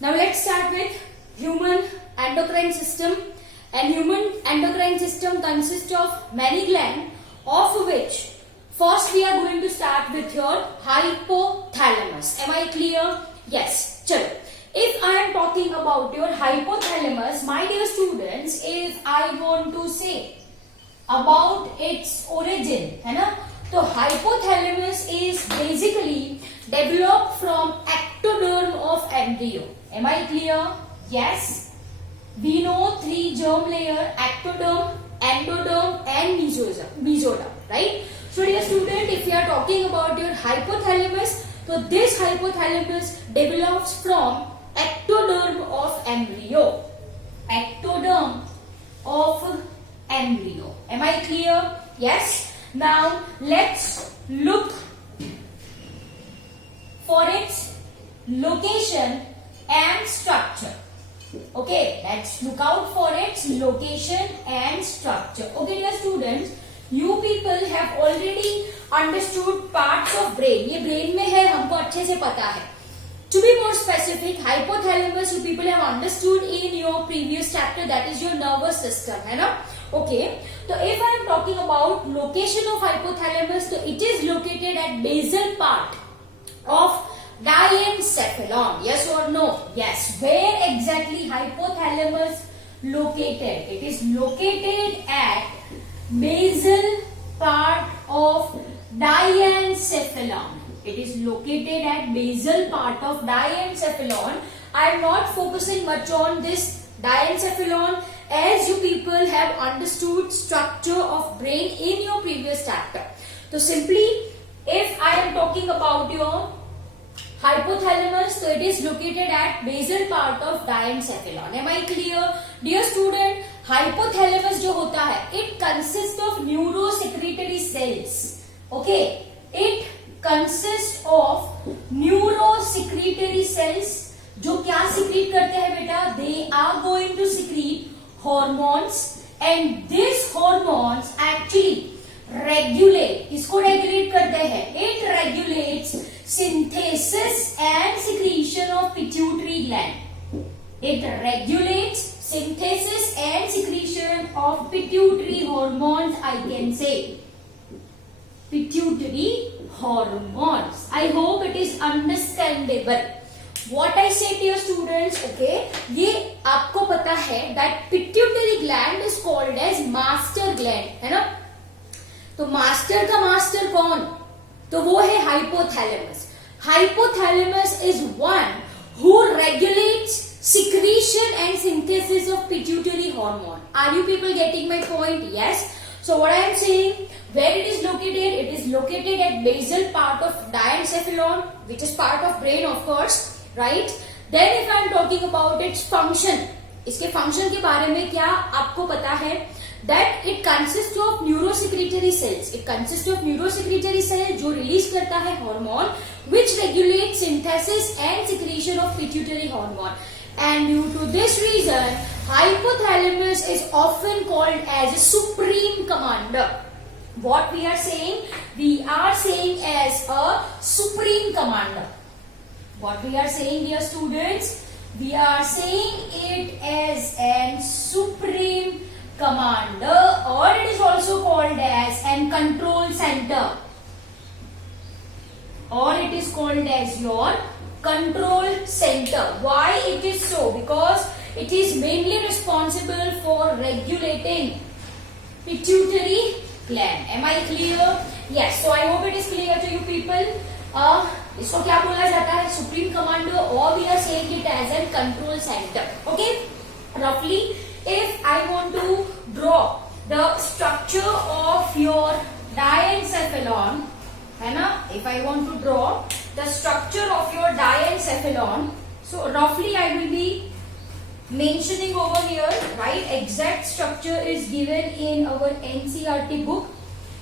Now let's start with human endocrine system. And human endocrine system consists of many glands, of which first we are going to start with your hypothalamus. Am I clear? Yes. Chalo. If I am talking about your hypothalamus, my dear students, if I want to say about its origin, है ना? तो hypothalamus is basically developed from ectoderm of embryo. Am I clear? Yes. We know three germ layer: ectoderm, endoderm, and mesoderm. Right? So, dear student, if you are talking about your hypothalamus, so this hypothalamus develops from ectoderm of embryo. Ectoderm of embryo. Am I clear? Yes. Now let's look for its location and structure. Okay, let's look out for its location and structure. Okay, dear students, you people have already understood parts of brain. ये brain में है, हमको अच्छे से पता है. To be more specific, hypothalamus you people have understood in your previous chapter, that is your nervous system, है ना? Okay. So if I am talking about location of hypothalamus, so it is located at basal part of diencephalon. Yes or no? Yes. Where exactly hypothalamus located? It is located at basal part of diencephalon. It is located at basal part of diencephalon. I am not focusing much on this diencephalon, as you people have understood structure of brain in your previous chapter. So simply, if I am talking about your hypothalamus, so it is located at basal part of diencephalon. Am I clear? Dear student, hypothalamus जो होता है, it consists of neurosecretory cells. Okay, it consists of neurosecretory cells. जो क्या secrete करते हैं बेटा? They are going to secrete hormones, and these hormones actually regulate. इसको regulate करते हैं. It regulates synthesis and secretion of pituitary gland. It regulates synthesis and secretion of pituitary hormones. I can say pituitary hormones. I hope it is understandable. What I say to your students, okay, ये आपको पता है that pituitary gland is called as master gland, है ना? तो master का master कौन? तो वो है hypothalamus. Hypothalamus is one who regulates secretion and synthesis of pituitary hormone. Are you people getting my point? Yes. So what I am saying, where it is located? It is located at basal part of diencephalon, which is part of brain, of course. Right? Then if I am talking about its function, इसके function के बारे में क्या आपको पता है? That it consists of neurosecretory cells. It consists of neurosecretory cells जो release करता है hormone, which regulates synthesis and secretion of pituitary hormone. And due to this reason, hypothalamus is often called as a supreme commander. What we are saying? We are saying as a supreme commander. What we are saying, dear students? We are saying it as an supreme commander, or it is also called as an control center, or it is called as your control center. Why it is so? Because it is mainly responsible for regulating pituitary gland. Am I clear? Yes. So I hope it is clear to you people. इसको क्या बोला जाता है? Supreme commander, और we are saying it as an control centre. Okay, रफली if I want to draw the structure of your diencephalon, है ना? If I want to draw the structure of your diencephalon, so रफली I will be mentioning over here, right? Exact structure is given in our NCERT book.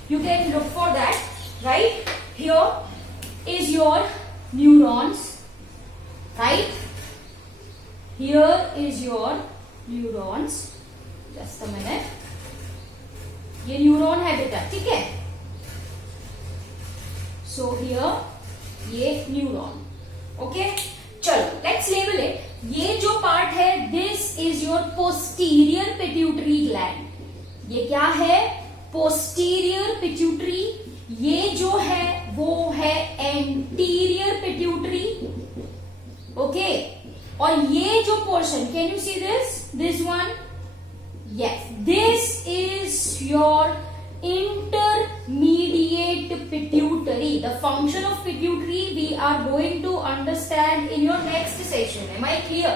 You can look for that, right? Here is your neurons, right? Here is your neurons. Just a minute. ये neuron है बेटा, ठीक है? So here ये neuron. Okay? चलो, let's label it. ये जो part है this is your posterior pituitary gland. ये क्या है? Posterior pituitary. ये जो है वो है एंटीरियर पिट्यूटरी। ओके, और ये जो portion, can you see this one? Yes, this is your intermediate pituitary. The function of pituitary we are going to understand in your next session. Am I clear?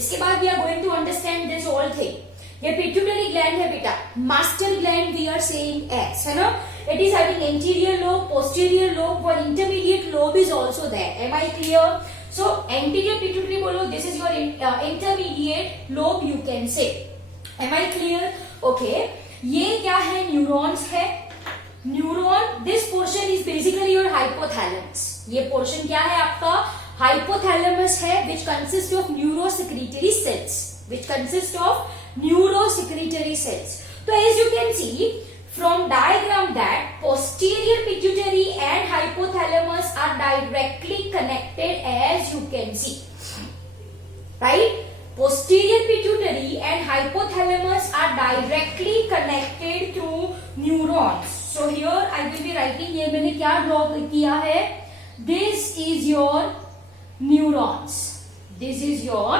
इसके बाद we are going to understand this whole thing. ये pituitary gland है बेटा, master gland we are saying as, है ना? It is having anterior lobe, posterior lobe, one intermediate lobe is also there. Am I clear? So anterior pituitary बोलो, this is your intermediate lobe you can say. Am I clear? Okay. ये क्या है? Neurons है। Neuron, this portion is basically your hypothalamus. ये portion क्या है आपका? Hypothalamus है, which consist of neurosecretory cells, which consist of neurosecretory cells. तो as you can see from diagram that posterior pituitary and hypothalamus are directly connected, as you can see, right? Posterior pituitary and hypothalamus are directly connected through neurons. So here I will be writing, ये मैंने क्या draw किया है? This is your neurons. This is your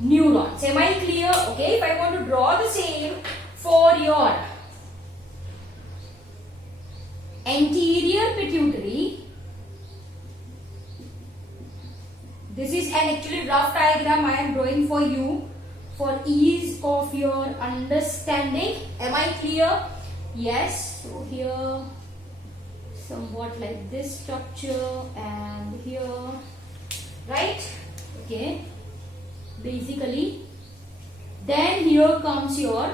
neurons. Am I clear? Okay. If I want to draw the same for your anterior pituitary, this is an actually rough diagram I am drawing for you for ease of your understanding. Am I clear? Yes. So here somewhat like this structure and here, right? Okay. Basically, then here comes your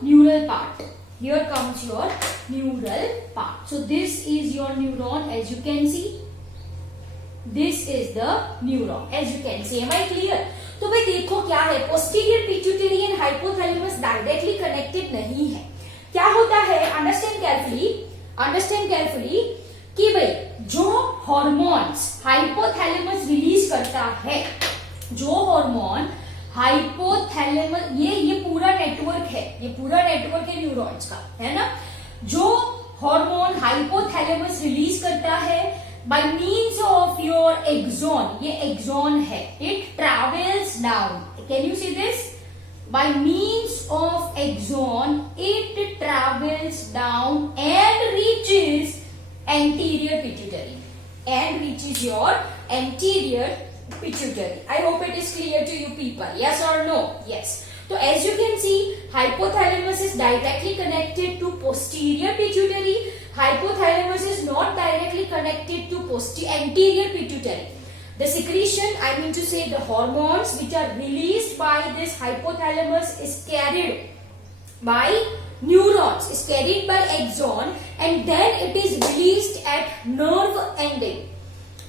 neural part. Here comes your neural part. So this is your neuron, as you can see. This is the neuron, as you can see. Am I clear? तो भाई देखो क्या है, posterior pituitary and hypothalamus directly connected नहीं है। क्या होता है? अंडरस्टैंड केयरफुली कि भाई जो हॉर्मोन्स हाइपोथैलेमस रिलीज करता है, जो हॉर्मोन हाइपोथैलेमस, ये पूरा नेटवर्क है, ये पूरा नेटवर्क है न्यूरॉन्स का, है ना? जो हॉर्मोन हाइपोथैलेमस रिलीज करता है by means of your axon, ये axon है, it travels down. Can you see this? By means of axon, it travels down and reaches anterior pituitary, and reaches your anterior pituitary. I hope it is clear to you people. Yes or no? Yes. So as you can see, hypothalamus is directly connected to posterior pituitary. Hypothalamus is not directly connected to anterior pituitary. The secretion, I mean to say the hormones which are released by this hypothalamus is carried by neurons, is carried by axon, and then it is released at nerve ending.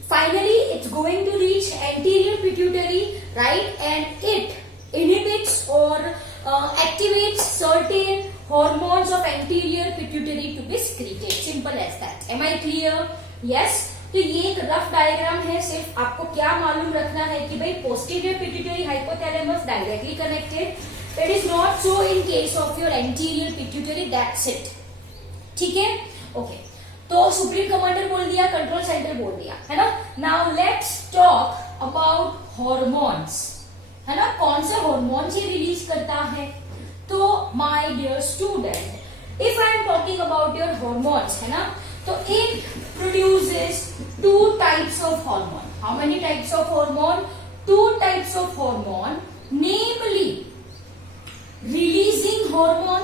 Finally, it's going to reach anterior pituitary, right? And it inhibits or activates certain hormones of anterior pituitary to be secreted. Simple as that. Am I clear? Yes. तो ये एक rough diagram है, सिर्फ आपको क्या मालूम रखना है कि भाई posterior pituitary hypothalamus directly connected. It is not so in case of your anterior pituitary. That's it. ठीक है? Okay. तो सुप्रीम कमांडर बोल दिया, कंट्रोल सेंटर बोल दिया, है ना? Now let's talk about hormones, है ना? कौन से हॉर्मोन्स ये रिलीज करता है? तो my dear student, if I am talking about your hormones, है ना, तो it produces two types of hormone. How many types of hormone? Two types of hormone, namely releasing hormone,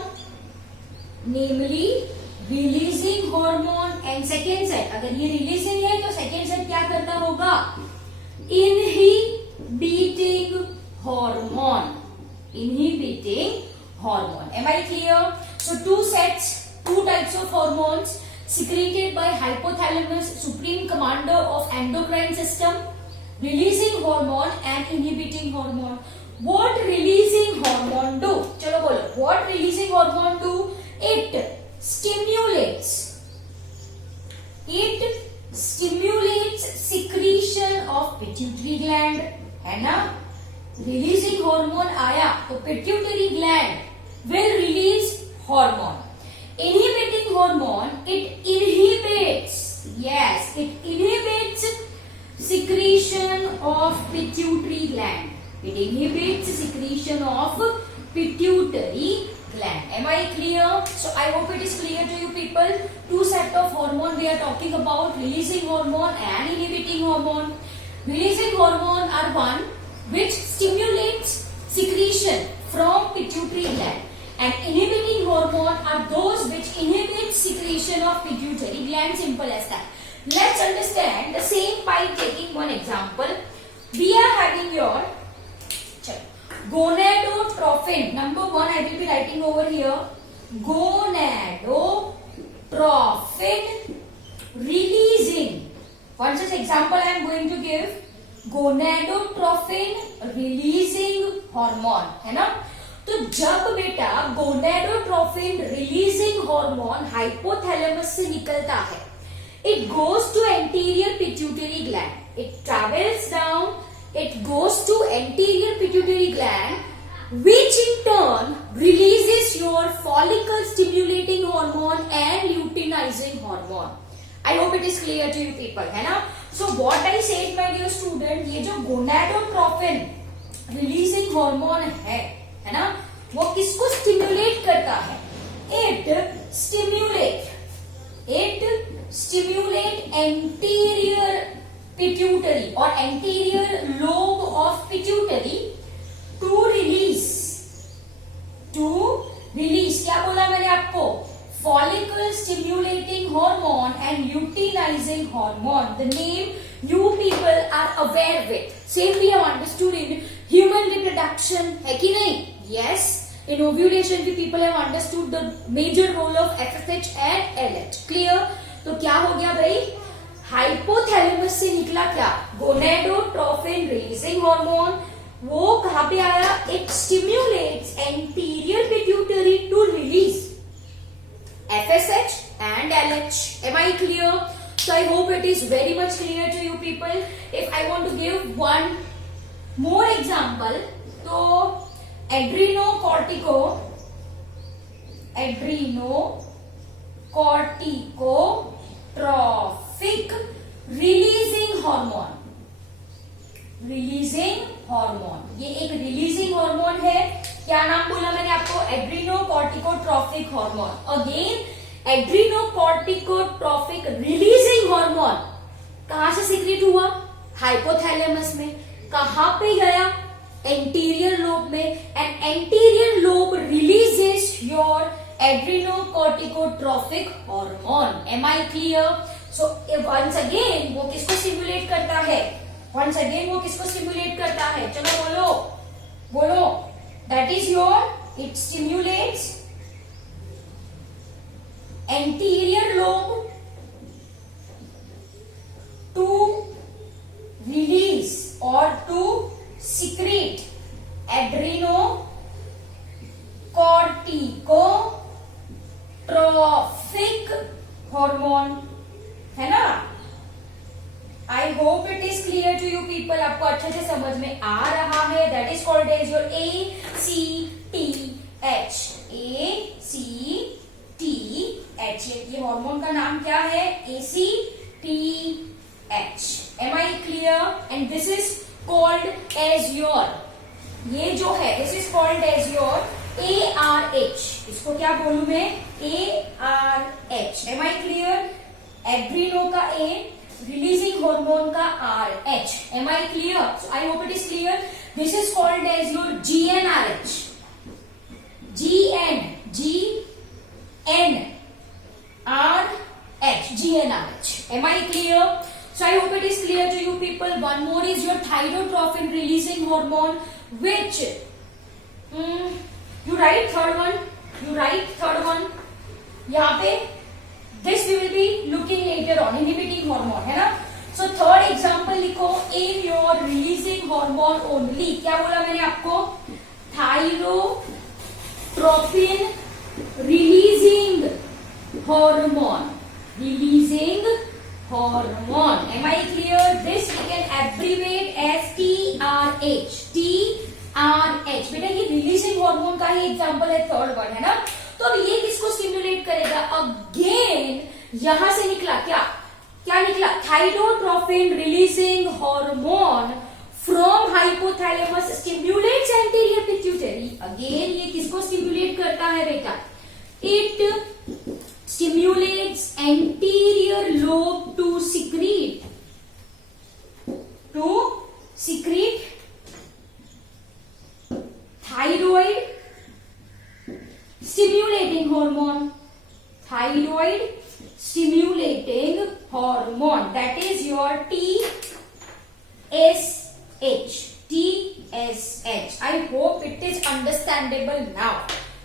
releasing hormone, and second set, अगर ये releasing है तो second set क्या करना होगा? Inhibiting hormone, inhibiting hormone. Am I clear? So two sets, two types of hormones secreted by hypothalamus, supreme commander of endocrine system, releasing hormone and inhibiting hormone. What releasing hormone do? चलो बोलो, what releasing hormone do? It stimulates secretion of pituitary gland, है ना, releasing hormone आया तो pituitary gland will release hormone. Inhibiting hormone, it inhibits, yes, it inhibits secretion of pituitary gland. It inhibits secretion of pituitary gland. Am I clear? So I hope it is clear to you people. Two set of hormone we are talking about, releasing hormone and inhibiting hormone. Releasing hormone are one which stimulates secretion from pituitary gland, and inhibiting hormone are those which inhibit secretion of pituitary gland. Simple as that. Let's understand the same by taking one example. We are having your gonadotrophin. Number one, I will be writing over here. Gonadotrophin releasing. One such example I am going to give. Gonadotrophin releasing hormone, है ना. तो जब बेटा gonadotrophin releasing hormone hypothalamus से निकलता है, it goes to anterior pituitary gland. It travels down. It goes to anterior pituitary gland, which in turn releases your follicle stimulating hormone and luteinizing hormone. I hope it is clear to you people, है ना. So what I said my dear student, ये जो gonadotrophin releasing hormone है ना, वो किसको stimulate करता है? It stimulate anterior pituitary or anterior lobe of pituitary to release. क्या बोला मैंने आपको? Follicle stimulating hormone and luteinizing hormone. The name you people are aware with. Same we have understood in human reproduction, है कि नहीं? Yes. In ovulation we people have understood the major role of FSH and LH. Clear? तो क्या हो गया भाई? Hypothalamus से निकला क्या? Gonadotrophin releasing hormone. वो कहां पे आया? It stimulates anterior pituitary to release FSH and LH. Am I clear? So I hope it is very much clear to you people. If I want to give one more example, so adrenocorticotropic releasing hormone. ये एक releasing hormone है. क्या नाम बोला मैंने आपको? Adrenocorticotropic hormone. Again adrenocorticotropic releasing hormone कहां से सीक्रेट हुआ? हाइपोथैलेमस में. कहां पे गया? एंटीरियर लोब में. And anterior lobe releases your adrenocorticotropic hormone. Am I clear? So once again वो किसको स्टिमुलेट करता है? चलो बोलो. That is it stimulates anterior lobe to release or to secrete adrenocorticotropic hormone, है ना. I hope it is clear to you people. आपको अच्छे से समझ में आ रहा है. That is called as your ACTH. ये हार्मोन का नाम क्या है? ACTH. Am I clear? And this is called as your, ये जो है this is called as your ARH. इसको क्या बोलूं मैं? ARH. Am I clear? Adreno का A, releasing hormone का RH. Am I clear? So I hope it is clear. This is called as your GnRH. GnRH. Am I clear? So I hope it is clear to you people. One more is your thyrotrophin releasing hormone, which you write third one. यहाँ पे this we will be looking later on. Inhibiting hormone है ना. So third example लिखो. In your releasing hormone only, क्या बोला मैंने आपको? Thyrotropin releasing hormone. Am I clear? This we can abbreviate as TRH. H, TRH। बेटा ये releasing hormone का ही एग्जांपल है, थर्ड वर्ड है ना। तो अब ये किसको स्टिम्युलेट करेगा? अगेन यहां से निकला क्या क्या निकला? Thyrotropin releasing hormone from hypothalamus stimulates anterior pituitary. Again ये किसको स्टिम्युलेट करता है बेटा? It stimulates anterior lobe to secrete thyroid stimulating hormone, thyroid stimulating hormone, that is your TSH। I hope it is understandable now,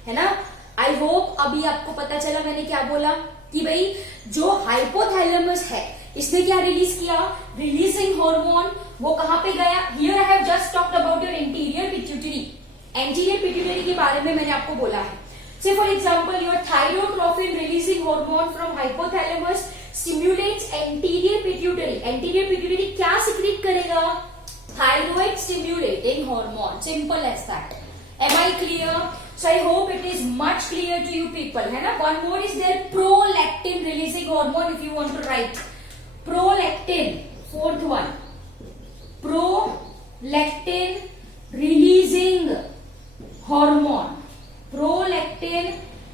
है ना? I hope अभी आपको पता चला मैंने क्या बोला कि भाई जो हाइपोथैलेमस है इसने क्या रिलीज किया? Releasing hormone. वो कहां पे गया? Here I have just talked about your anterior pituitary. Anterior pituitary के बारे में मैंने आपको बोला है। Say for example your thyrotropin releasing hormone from hypothalamus stimulates anterior pituitary. Anterior pituitary क्या सिक्रीट करेगा? Thyroid stimulating hormone. Simple as that. Am I clear? So I hope it is much clear to you people, है ना? One more is there, prolactin releasing hormone if you want to write. Prolactin, fourth one. Prolactin releasing hormone. Prolactin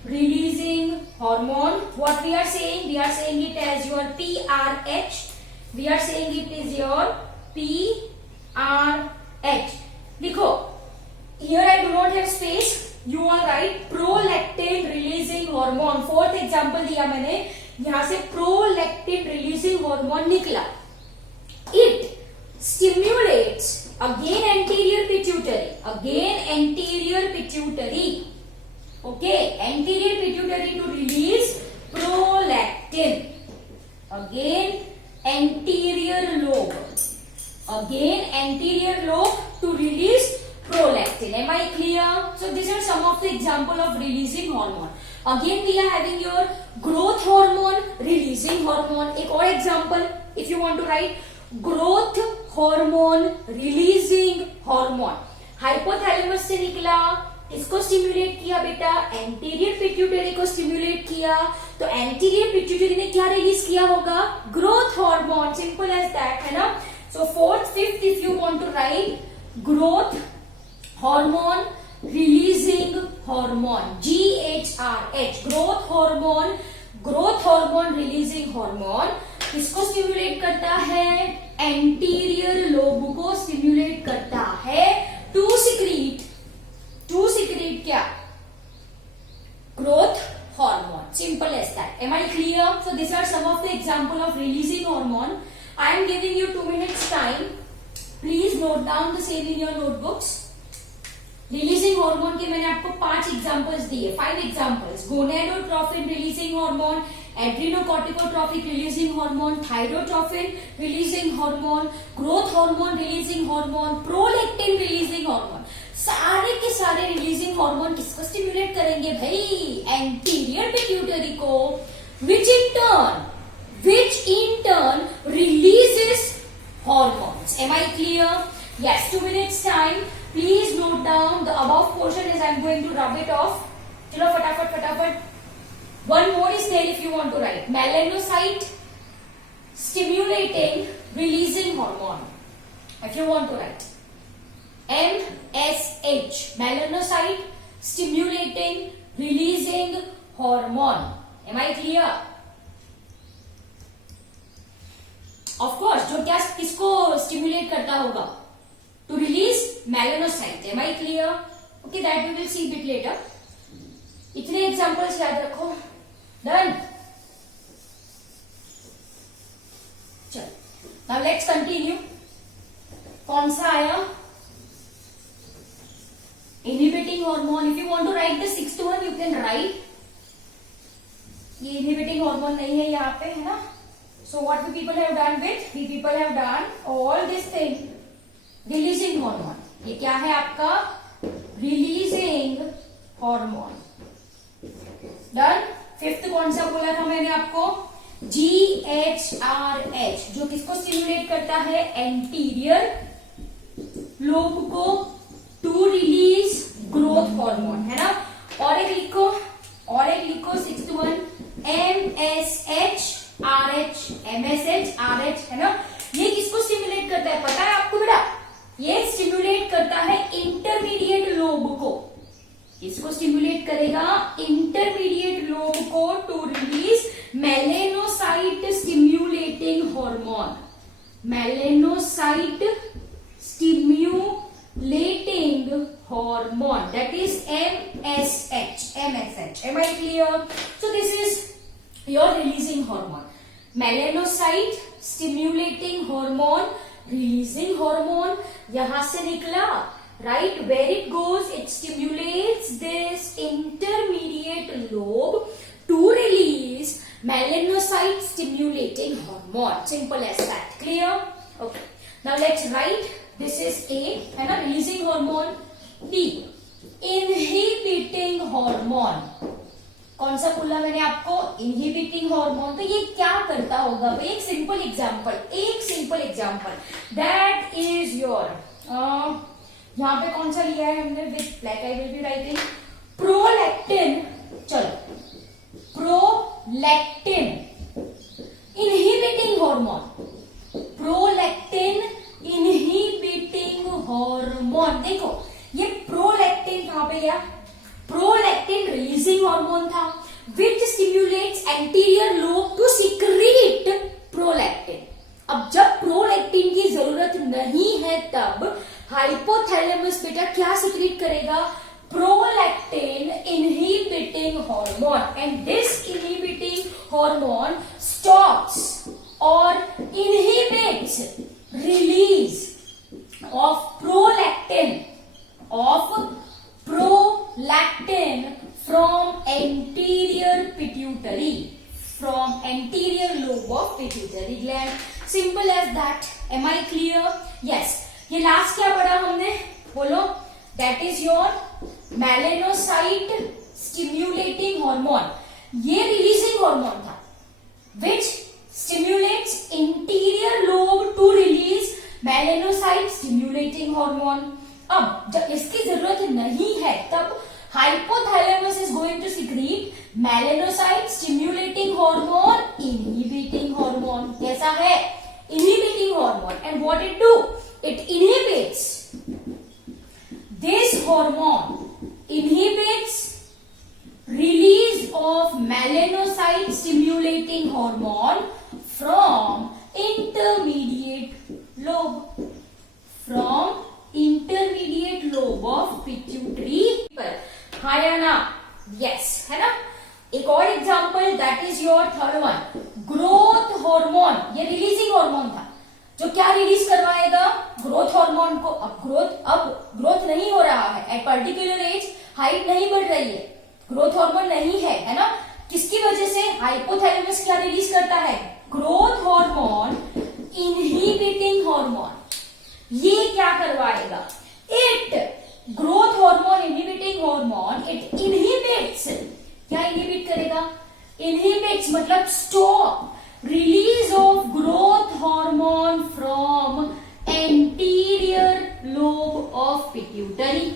releasing hormone. What we are saying? We are saying it as your TRH. We are saying it is your TRH. लिखो. Here I do not have space. You are right. Prolactin releasing hormone. Fourth example दिया मैंने. यहां से prolactin releasing hormone निकला. It stimulates again anterior pituitary. Again anterior pituitary. Okay, anterior pituitary to release prolactin. Again anterior lobe. Again anterior lobe to release prolactin. Am I clear? So these are some of the example of releasing hormone. Again we are having your growth hormone releasing hormone. एक और example if you want to write growth hormone releasing hormone. Hypothalamus से निकला, इसको stimulate किया बेटा, anterior pituitary को stimulate किया, तो एंटीरियर पिट्यूटरी ने क्या रिलीज किया होगा? Growth hormone. Simple as that, है ना? So fourth fifth if you want to write growth hormone releasing hormone, GHRH, growth hormone releasing hormone किसको स्टिम्युलेट करता है? एंटीरियर लोब को स्टिम्युलेट करता है टू सिक्रीट क्या? Growth hormone. Simple as that. Am I clear? So these are some of the example of releasing hormone. I am giving you 2 minutes time. Please note down the same in your notebooks. Releasing hormone के मैंने आपको 5 examples दिए, 5 examples. Gonadotropin releasing hormone, adrenocorticotropic releasing hormone, thyrotropin releasing hormone, growth hormone releasing hormone, prolactin releasing hormone. सारे के सारे releasing hormone किसको stimulate करेंगे भाई? एंटीरियर पिट्यूटरी को, which in turn releases hormones. Am I clear? Yes, 2 minutes time. Please note down the above portion as I am going to rub it off. चलो फटाफट. One more is there if you want to write. Melanocyte stimulating releasing hormone. If you want to write. MSH. Melanocyte stimulating releasing hormone. Am I clear? Of course, जो क्या किसको stimulate करता होगा? To release melanocyte. Am I clear? Okay, that we will see bit later. इतने examples याद रखो. Done. चलो. Now let's continue. कौन सा आया? Inhibiting hormone. If you want to write the 6th one, you can write. ये inhibiting hormone नहीं है यहाँ पे, है ना? So what the people have done with? The people have done all this thing. Releasing hormone, ये क्या है आपका? Releasing hormone. डन। फिफ्थ कौन सा बोला था मैंने आपको? GHRH, जो किसको स्टिम्युलेट करता है? एंटीरियर लोब को टू रिलीज ग्रोथ हार्मोन, है ना। और एक लिखो sixth one, MSH RH, MSH RH, है ना। ये किसको स्टिमुलेट करता है पता है आपको बेटा? ये स्टिमुलेट करता है इंटरमीडिएट लोब को। इसको स्टिमुलेट करेगा इंटरमीडिएट लोब को to release melanocyte stimulating hormone, melanocyte stimulating hormone, that is MSH. Am I clear? So this is your releasing hormone, melanocyte stimulating hormone, releasing hormone. यहां से निकला, right? Where it goes, it stimulates this intermediate lobe to release melanocyte stimulating hormone. Simple as that. Clear? Okay. Now let's write. This is A, है ना, releasing hormone. B, inhibiting hormone. कौन सा बोला मैंने आपको? inhibiting hormone. तो ये क्या करता होगा भाई? एक simple example, that is your यहाँ पे कौन सा लिया है हमने? with black I will be writing prolactin. चलो, prolactin inhibiting hormone, prolactin inhibiting hormone. देखो ये प्रोलैक्टिन कहां पे गया? प्रोलैक्टिन रिलीजिंग हार्मोन था which stimulates anterior lobe to secrete prolactin. अब जब प्रोलैक्टिन की जरूरत नहीं है तब हाइपोथैलेमस बेटा क्या सिक्रीट करेगा? Prolactin inhibiting hormone, and this inhibiting hormone stops और inhibits release of prolactin from anterior pituitary, from anterior lobe of pituitary gland. Simple as that. Am I clear? Yes. ये लास्ट क्या पढ़ा हमने? बोलो. That is your melanocyte stimulating hormone. ये releasing hormone था which stimulates interior lobe to release melanocyte stimulating hormone. अब जब इसकी जरूरत नहीं है तब hypothalamus is going to secrete melanocyte stimulating hormone, inhibiting hormone. कैसा है? Inhibiting hormone. And what it do? It inhibits this hormone, inhibits release of melanocyte stimulating hormone from intermediate lobe, from intermediate lobe of pituitary. हाँ या ना? Yes, है ना. एक और example, that is your third one, growth hormone. ये releasing hormone था जो क्या रिलीज करवाएगा? ग्रोथ हार्मोन को. अब ग्रोथ नहीं हो रहा है एट पर्टिकुलर एज, हाइट नहीं बढ़ रही है, ग्रोथ हार्मोन नहीं है ना. किसकी वजह से? हाइपोथैलेमस क्या रिलीज करता है? Growth hormone, inhibiting hormone. ये क्या करवाएगा? It growth hormone, inhibiting hormone, it inhibits. क्या इनहिबिट करेगा? इनहिबिट्स मतलब stop release of growth hormone from anterior lobe of pituitary.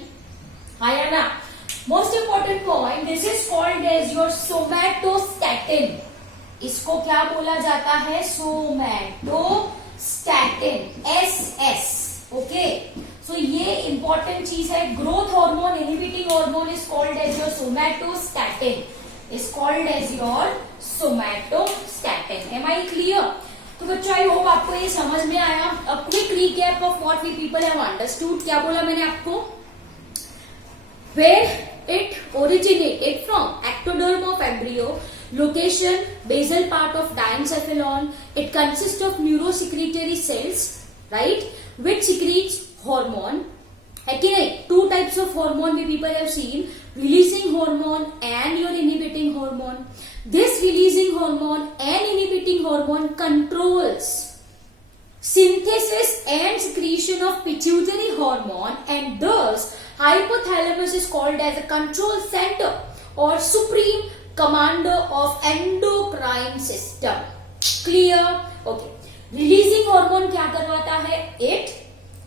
आया ना? Most important point, this is called as your somatostatin. इसको क्या बोला जाता है? Somatostatin, SS. ओके, सो ये इंपॉर्टेंट चीज है. Growth hormone, inhibiting hormone is called as your somatostatin, is called as your somatostatin. Am I clear? तो बच्चों आई होप आपको ये समझ में आया. A quick recap of what we people have understood. क्या बोला मैंने आपको? Where it originated from ectoderm of embryo, location basal part of diencephalon. It consists of neurosecretory cells, right, which secretes hormone. Okay, two types of hormone we people have seen, releasing hormone and your inhibiting hormone. This releasing hormone and inhibiting hormone controls synthesis and secretion of pituitary hormone, and thus hypothalamus is called as a control center or supreme commander of endocrine system. Clear? Okay. Releasing hormone क्या करवाता है? It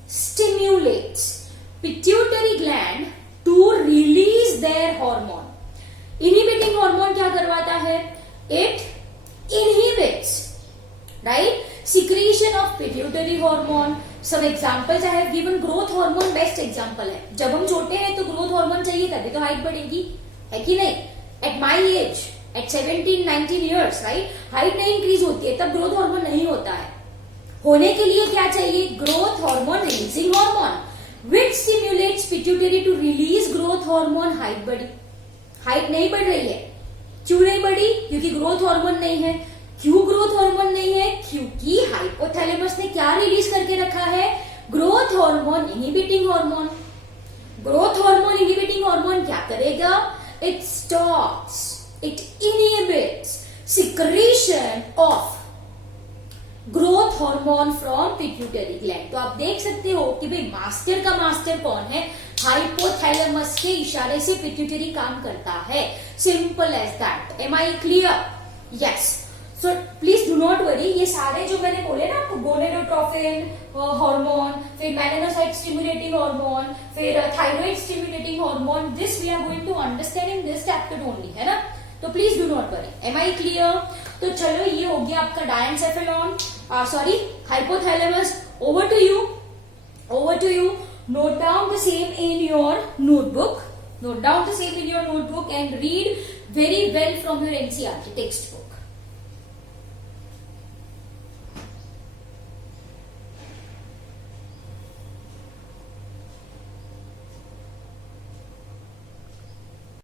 stimulates pituitary gland to release their hormone. Inhibiting hormone क्या करवाता है? It inhibits, right, secretion of pituitary hormone. Some examples I have given. Growth hormone best example है. जब हम छोटे हैं तो growth hormone चाहिए तभी तो हाइट बढ़ेगी, है कि नहीं? At my age, at 17-19 years, right, height नहीं इंक्रीज होती है, तब ग्रोथ हार्मोन नहीं होता है. होने के लिए क्या चाहिए? Growth hormone releasing hormone which stimulates pituitary to release growth hormone. Height बढ़ी. हाइट नहीं बढ़ रही है. क्यों नहीं बढ़ी? क्योंकि ग्रोथ हार्मोन नहीं है. क्यों ग्रोथ हार्मोन नहीं है? क्योंकि हाइपोथैलेमस ने क्या रिलीज करके रखा है? Growth hormone inhibiting hormone. Growth hormone inhibiting hormone क्या करेगा? It stops, it inhibits secretion of growth hormone from pituitary gland. तो आप देख सकते हो कि भाई मास्टर का मास्टर कौन है? हाइपोथैलेमस के इशारे से पिट्यूटरी काम करता है. Simple as that. Am I clear? Yes. So please do not worry. ये सारे जो मैंने बोले ना आपको, गोनेडोट्रोफिन हार्मोन, फिर मेलानोसाइट स्टिमुलेटिंग हार्मोन, फिर thyroid stimulating hormone, this we are going to understand in this chapter only, है ना? तो please do not worry. Am I clear? तो चलो ये हो गया आपका diencephalon, sorry hypothalamus. Over to you, over to you. Note down the same in your notebook. Note down the same in your notebook and read very well from your NCERT textbook.